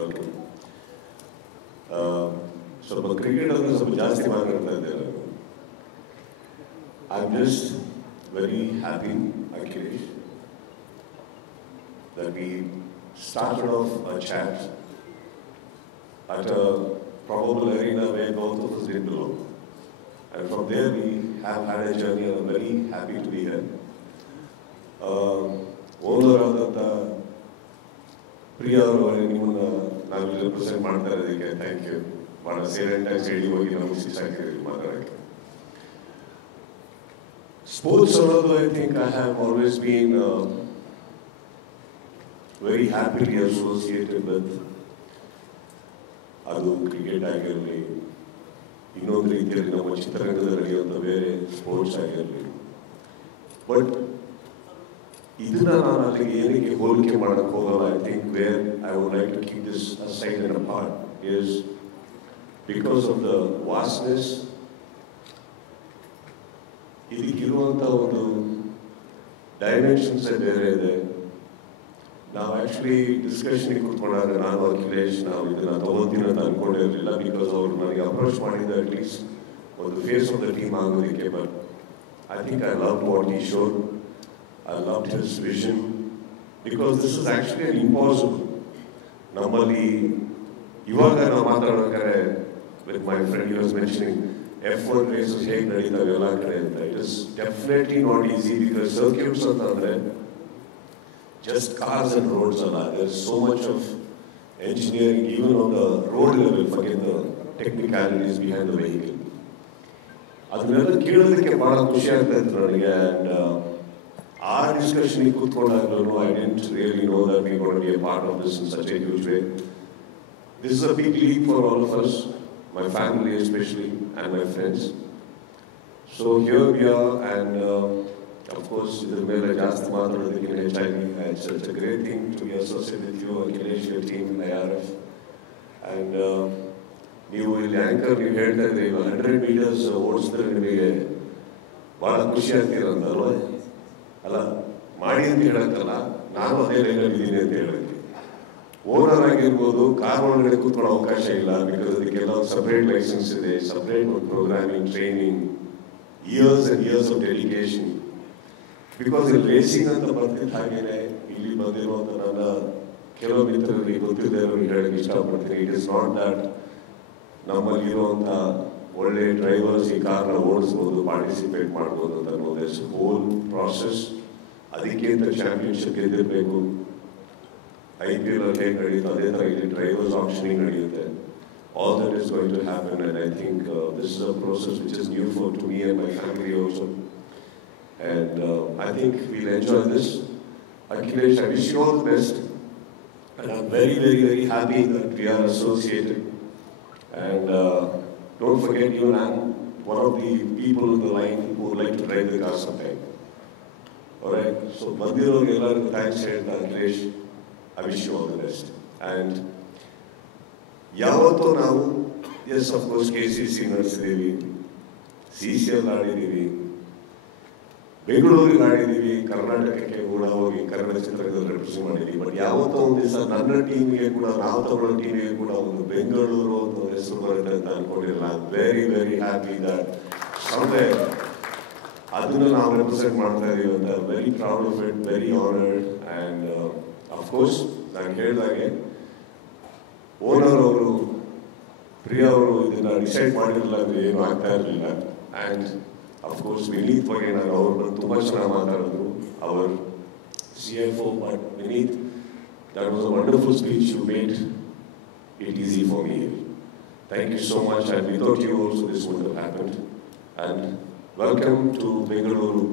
welcome. ಸ್ವಲ್ಪ cricket ಅಂದರೆ ಸ್ವಲ್ಪ ಜಾಸ್ತಿ ಮಾತಾಡ್ತಾ ಇದ್ದೆ ನಾನು. I'm just very happy, Akhilesh, that we started off a chat at a probable arena where both of us didn't belong. And from there we have had a journey and I'm very happy to be here. Owner ಆದಂಥ ಪ್ರಿಯಾ ಅವರವರೇ ನಿಮ್ಮನ್ನು ನಾವಿಲ್ಲಿ represent ಮಾಡ್ತಾ ಇರೋದಕ್ಕೆ thank you. ಭಾಳ ಸೈಲೆಂಟಾಗಿ ಸೈಡಿ ಹೋಗಿ ನಮಗೆ ಶಿಕ್ಷಾಕಿದ್ದೀವಿ ಮಾತಾಡೋಕ್ಕೆ. Sports ಅನ್ನೋದು I think I have always been very happily associated with. ಅದು ಕ್ರಿಕೆಟ್ ಆಗಿರಲಿ, ಇನ್ನೊಂದು ರೀತಿಯಲ್ಲಿ ನಮ್ಮ ಚಿತ್ರರಂಗದಲ್ಲಿ ನಡೆಯುವಂಥ ಬೇರೆ ಸ್ಪೋರ್ಟ್ಸ್ ಆಗಿರಲಿ. ಬಟ್ ಇದನ್ನ ನಾನು ಅಲ್ಲಿಗೆ ಏನಕ್ಕೆ ಹೋಲಿಕೆ ಮಾಡೋಕ್ಕೆ ಹೋಗಲ್ಲ. I think where I would like to keep this aside and apart is because of the vastness. ಇದಕ್ಕಿರುವಂಥ ಒಂದು ಡೈಮೆನ್ಷನ್ಸ್ ಬೇರೆ ಇದೆ. ನಾವು ಆ್ಯಕ್ಚುಲಿ ಡಿಸ್ಕಷನ್ಗೆ ಕೂತ್ಕೊಂಡಾಗ ನಾನು ಅಖಿಲೇಶ್ ನಾವು ಇದನ್ನು ತಗೋತೀನಿ ಅಂತ ಅಂದ್ಕೊಂಡಿರಲಿಲ್ಲ. ಬಿಕಾಸ್ ಅವರು ನನಗೆ ಅಪ್ರೋಚ್ ಮಾಡಿದ ಅಟ್ಲೀಸ್ಟ್ ಒಂದು ಫೇಸ್ ಆಫ್ ದ ಟೀಮ್ ಆಗೋದಕ್ಕೆ. But I think I love what ಈ showed. I loved his vision because this is actually an impossible. Normally, ಇವಾಗ ನಾವು ಮಾತಾಡೋಕೆ with my friend he was mentioning F1 races ಹೇಗೆ ನಡೀತಾವೆ ಎಲ್ಲ ಕಡೆ ಅಂತ. It is definitely not easy because circuits ಅಂತಂದ್ರೆ just cars and roads ಅಲ್ಲ. There is so much of engineering even on the road level, forget the technicalities behind the vehicle. ಅದನ್ನೆಲ್ಲ ಕೇಳೋದಕ್ಕೆ ಬಹಳ ಖುಷಿ ಆಗ್ತಾ ಇತ್ತು ನನಗೆ. And our discussion in Kutkondagalonu, I didn't really know that we were going to be a part of this in such a huge way. This is a big leap for all of us, my family especially, and my friends. So here we are, and of course, the Mela Jastamatra, the HIV, it's a great thing to be associated with you, Akhilesh, your team, IRF. And you will anchor, you heard that they were 100 meters ಓಡಿಸಿದ್ರೆ ನಿಮಗೆ ಭಾಳ ಖುಷಿ ಆಗ್ತಿರೋದಲ್ವ? ಅಲ್ಲ ಮಾಡಿ ಅಂತ ಹೇಳಕ್ಕಲ್ಲ, ನಾನು ಅದೇ ಲೈನಲ್ಲಿ ಇದ್ದೀನಿ ಅಂತ ಹೇಳೋಕ್ಕೆ. ಓನರ್ ಆಗಿರ್ಬೋದು, ಕಾರ್ ಒಳಗಡೆ ಕೂತ್ಕೊಳ್ಳೋ ಅವಕಾಶ ಇಲ್ಲ. ಬಿಕಾಸ್ ಅದಕ್ಕೆಲ್ಲ ಒಂದು ಸಪ್ರೇಟ್ ಲೈಸೆನ್ಸ್ ಇದೆ, ಸಪ್ರೇಟ್ ಒಂದು programming, training, years and years of dedication. Because ಇಲ್ಲಿ ರೇಸಿಂಗ್ ಅಂತ ಬರ್ತಿದ್ದ ಹಾಗೇನೆ ಇಲ್ಲಿ ಬಂದಿರುವಂಥ ನನ್ನ ಕೆಲವು ಮಿತ್ರರಿಗೆ ಗೊತ್ತಿದೆ ಹೇಳಕ್ಕೆ ಇಷ್ಟಪಡ್ತೀನಿ. ಇಟ್ ಇಸ್ ನಾಟ್ ದ್ಯಾಟ್ ನಮ್ಮಲ್ಲಿರುವಂಥ ಒಳ್ಳೆ ಡ್ರೈವರ್ಸ್ ಈ ಕಾರ್ನ ಓಡಿಸ್ಬೋದು, ಪಾರ್ಟಿಸಿಪೇಟ್ ಮಾಡ್ಬೋದು ಅಂತ ಅನ್ನೋದು ಇಟ್ಸ್ ಹೋಲ್ ಪ್ರಾಸೆಸ್. ಅದಕ್ಕೆ ಅಂತ ಚಾಂಪಿಯನ್ಶಿಪ್ ಗೆದ್ದಿರಬೇಕು. IPL ಅಲ್ಲಿ ಹೇಗೆ ನಡೆಯುತ್ತೆ ಅದೇ ಥರ ಇಲ್ಲಿ ಡ್ರೈವರ್ಸ್ ಆಪ್ಷನಿಂಗ್ ನಡೆಯುತ್ತೆ. All that is going to happen and I think this is a process which is new for to me and my family also. And I think will enjoy this. Akhilesh, I wish you all the best and I'm very, very, very happy that we are associated. And don't forget, even I'm one of the people in the line who would like to drive the car sometime. Alright, so ಬಂದಿರೋರಿಗೆ ಎಲ್ಲರಿಗೂ thanks ಹೇಳ್ತಾ Akhilesh, I wish you all the best. And ಯಾವತ್ತೂ ನಾವು yes of course KCC ನಡೆಸಿದ್ದೀವಿ, CCL ಆಡಿದ್ದೀವಿ, ಬೆಂಗಳೂರಿಗೆ ಆಡಿದ್ದೀವಿ, ಕರ್ನಾಟಕಕ್ಕೆ ಕೂಡ ಹೋಗಿ ಕನ್ನಡ ಚಿತ್ರದಲ್ಲಿ ರೆಪ್ರೆಸೆಂಟ್ ಮಾಡಿದ್ದೀವಿ. ಬಟ್ ಯಾವತ್ತೋ ಒಂದು ದಿವಸ ನನ್ನ ಟೀಮಿಗೆ ಕೂಡ, ನಾವು ತಗೊಳ್ಳೋ ಟೀಮಿಗೆ ಕೂಡ ಒಂದು ಬೆಂಗಳೂರು ಒಂದು ಹೆಸರು ಬರುತ್ತೆ ಅಂತ ಅನ್ಕೊಂಡಿರಲ್ಲ. I am very very happy that somewhere ಅದನ್ನು ನಾವು ರೆಪ್ರೆಸೆಂಟ್ ಮಾಡ್ತಾ ಇದ್ದೀವಿ ಅಂತ. Very proud of it, very honoured. And of course ನಾನು ಹೇಳಿದಾಗೆ ಓನರ್ ಅವರು, ಪ್ರಿಯಾ ಅವರು ಇದನ್ನು ಡಿಸೈಡ್ ಮಾಡಿರಲಿಲ್ಲ ಅಂದರೆ ಏನು ಆಗ್ತಾ ಇರಲಿಲ್ಲ. ಆ್ಯಂಡ್ ಅಫ್ಕೋರ್ಸ್ ವಿನೀತ್ ಬಗ್ಗೆ ನಾನು ಅವ್ರನ್ನ ತುಂಬ ಚೆನ್ನಾಗಿ ಮಾತಾಡಿದ್ರು, ಅವರ್ CFO. But Vineeth, that was a wonderful speech you made it easy for me. Thank you so much, and without you also this wouldn't have happened. And welcome to Bengaluru,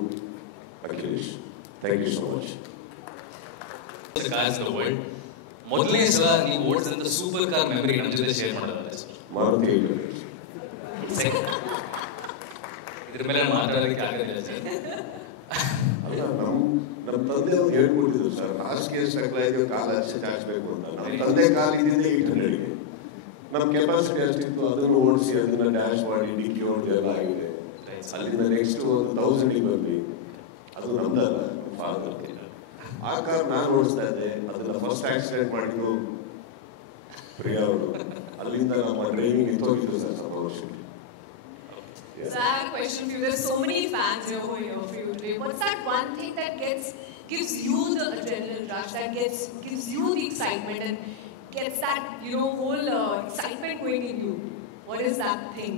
Akhilesh. Thank you so much. The cars in the world. ಮೊದಲನೇ ಸಲ ನೀವು ಓಡಿಸಿದಂಥ super car memory ನಮ್ಮ ಜೊತೆ share ಮಾಡೋದಾದ್ರೆ sir? Maruti. ಇದ್ರ ಮೇಲೆ ಮಾತಾಡೋದಕ್ಕೆ ಆಗೋದಿಲ್ಲ ಸರ್. ಅಲ್ಲ, ನಮ್ಮ ತಂದೆ ಅವ್ರು ಹೇಳ್ಕೊಟ್ಟಿದ್ರು ಸರ್, ರಾಜಕೀಯ ಸಕಲಾಯಿಗೆ ಕಾಲು ಹಚ್ಚಿ ಚಾಚಬೇಕು ಅಂತ. ನಮ್ಮ ತಂದೆ ಕಾಲು ಇದ್ದಿದ್ದೇ 800ಗೆ. ನಮ್ಮ ಕೆಪಾಸಿಟಿ ಅಷ್ಟಿತ್ತು, ಅದನ್ನು ಓಡಿಸಿ ಅದನ್ನು ಡ್ಯಾಶ್ ಮಾಡಿ ಡಿಕ್ಕಿ ಹೊಡೆದು ಎಲ್ಲ ಆಗಿದೆ. ಅಲ್ಲಿಂದ ನೆಕ್ಸ್ಟ್ ಒಂದು 1000ಗೆ ಬಂದ್ವಿ. ಅದು ನಮ್ದಲ್ಲ, ಫಾದರ್. ಆ ಕಾರ್ ನಾನು ಓಡಿಸ್ತಾ ಇದ್ದೆ. ಅದನ್ನ ಫಸ್ಟ್ ಆಕ್ಸಿಡೆಂಟ್ ಮಾಡಿದ್ದು ಪ್ರಿಯಾ ಅವರು ಅಲ್ಲಿಂದ ನಮ್ಮ ಡ್ರೈವಿಂಗ್ ನಿಂತೋಗಿದ್ರು ಸರ್ ಸ್ವಲ್ಪ ವರ್ಷಕ್ಕೆ. So I have a question for you. There's so many fans over here for you today. What's that one thing that gives you the adrenaline rush, that gives you the excitement and gets that whole excitement going in you? What is that thing?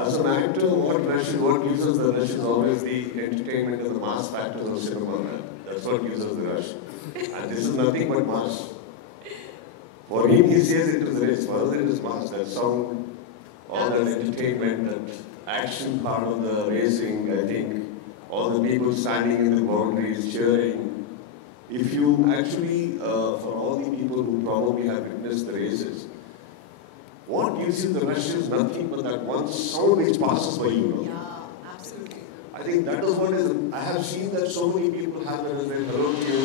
As an actor, what gives us the rush is always the entertainment and the mass factor of cinema. Man. That's what gives us the rush. And this is nothing but mass. For him, he says it is race. For us, it is mass. That sound, all that entertainment, that action part of the racing, I think, all the people standing in the boundaries, cheering. If you actually, for all the people who probably have witnessed the races, what gives you the rush is nothing but that one sound which passes by you. Yeah, absolutely. I think that is what is. I have seen that so many people have that as their hello to you.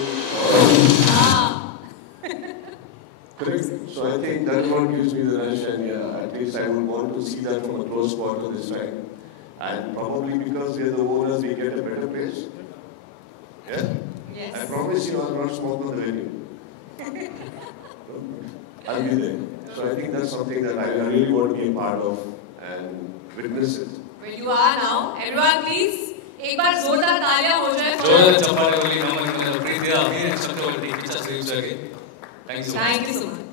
Correct. So I think that's what gives me the rush, and at least I would want to see that from a close quarter this time. And probably because we are the owners, we get a better place. Yeah. Yes. I promise you, I'll not smoke on the venue. I'll be there. So I think that's something that I really want to be a part of and witness it. Well, you are now. Everyone, please, एक बार जोरदार तालियां हो जाए. जोरदार चप्पाಳೆ होली ನಮ್ಮ ಪ್ರೀತಿಯ ಅಭಿನಯ ಚಕ್ರವರ್ತಿ ಕಿಚ್ಚ ಶ್ರೀ ಸರ್ಗೆ. Thank you so much. Thank you so much.